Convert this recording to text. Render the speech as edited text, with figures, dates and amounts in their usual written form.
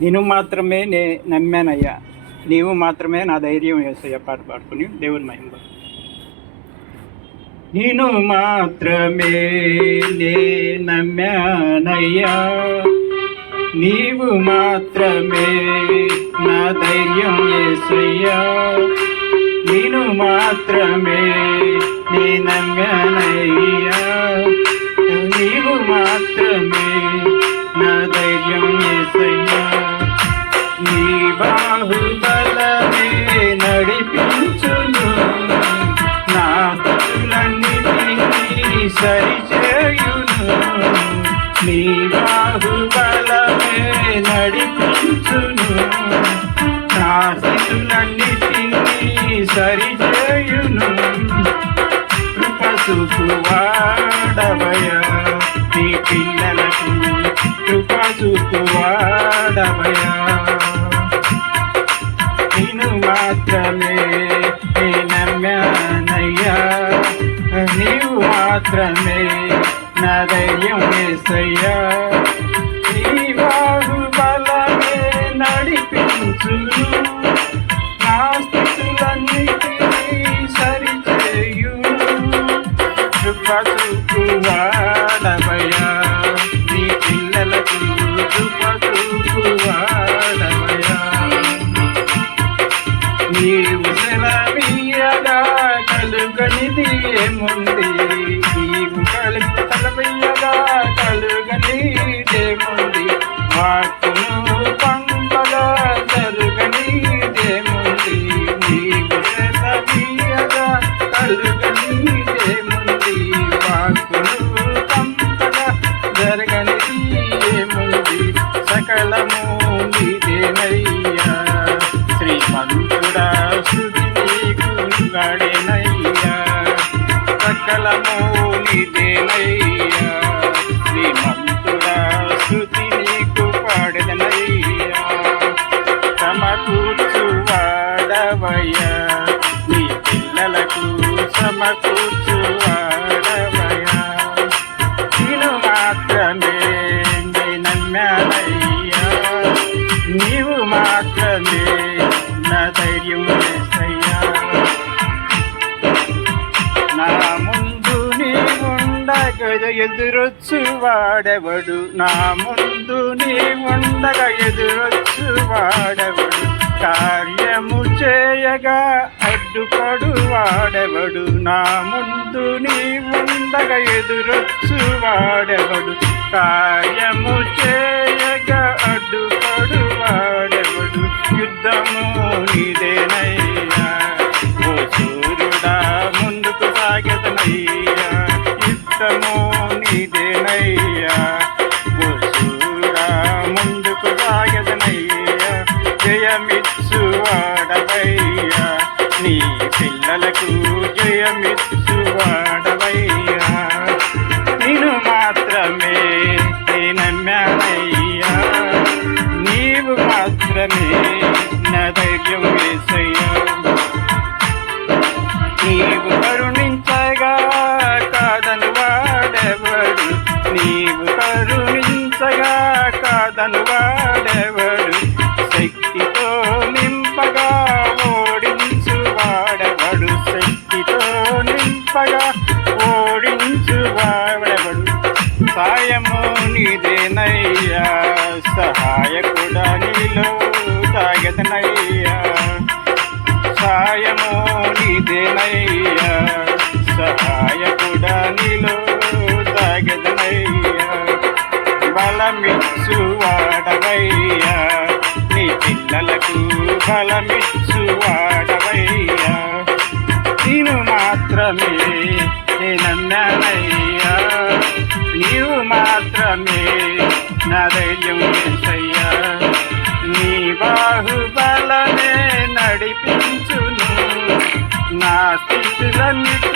నేను మాత్రమే నమ్మానయ్యా, నీవు మాత్రమే నా ధైర్యం. యేసయ్య పాట పాడుకుని దేవుని మహిమ. నేను మాత్రమే నమ్మానయ్యా, నీవు మాత్రమే నా ధైర్యం. యేసయ్యా నేను మాత్రమే నమ్మానయ్యా, నీవు మాత్రమే నా ధైర్యం. యేసయ్యా నీ బాహుబలమే నడిపించును, నా స్థితులన్నిటినీ సరిచేయును. నీ బాహుబలమే నడిపించును, నా స్థితులన్నిటినీ సరిచేయును. కృప చూపువాడవయ్యా నీ పిల్లలకు, కృప చూపువాడవయ్యా. నేను మాత్రమే నమ్మానయ్యా, నీవు మాత్రమే నా ధైర్యం. యేసయ్యా నీ బాహుబలమే నడిపించును, నా స్థితులన్నిటినీ సరిచేయును. కృప చూపువాడవయ్యా నీ పిల్లలకు, కృప చూపువాడవయ్యా. నీవు సెలవీయగా కలుగనిది ఏముంది, నీవు సెలవీయగా కలుగనిదేముంది. వాక్కును పంపగా జరుగనిదేముంది, నీవు సెలవీయగా కలుగనిదేముంది. వాక్కును పంపగా జరగనిది ఏముంది. సకలము నీదేనయ్యా, శ్రీమంతుడా స్తుతి నీకు వాడేనయ్యా. సకలము నీదేనయ్యా, శ్రీమంతుడా స్తుతి నీకు పాడెదనయ్యా. సమకూర్చువాడవయ్యా నీ పిల్లలకు, సమకూర్చువాడవయ్యా. నేను మాత్రమే నమ్మానయ్యా, నీవు మాత్రమే నా ధైర్యం. యేసయ్యా నా ముందు నీవుండగా ఎదురొచ్చు వాడెవడు, నా ముందు నీవుండగా ఎదురొచ్చు వాడెవడు. కార్యము చేయగా అడ్డుపడు వాడెవడు, నా ముందు నీవుండగా ఎదురొచ్చు వాడెవడు. కార్యము చేయగా అడ్డుపడు వాడెవడు. యుద్ధము నీదేనయ్యా, ఓ సూర్యుడా ముందుకు సాగెదనయ్యా. యుద్ధము నీదేనయ్యా, ఓ సూర్యుడా ముందుకు సాగెదనయ్యా. జయమిచ్చు వాడవయ్యా నీ పిల్లలకు, జయమిచ్చు వాడవయ్యా. నేను మాత్రమే నమ్మానయ్యా, నీవు మాత్రమే నా ధైర్యం. యేసయ్యా నీవు కరుణించగా కాదను వాడెవడు, నీవు కరుణించగా కాదను వాడెవడు. శక్తితో నింపగా ఓడించు వాడెవడు, శక్తితో నింపగా ఓడించు వాడెవడు. సాయము నీదేనయ్యా, సహాయకుడా నీలో సాగెదనయ్యా. సాయము నీదేనయ్యా, సహాయకుడా నీలో సాగెదనయ్యా. బలమిచ్చు వాడవయ్యా నీ పిల్లలకు, బలమిచ్చు వాడవయ్యా. నేను మాత్రమే నమ్మానయ్యా, నీవు మాత్రమే నా ధైర్యం. యేసయ్యా నీ బాహుబలమే నడిపించును, నా స్థితులన్నిటి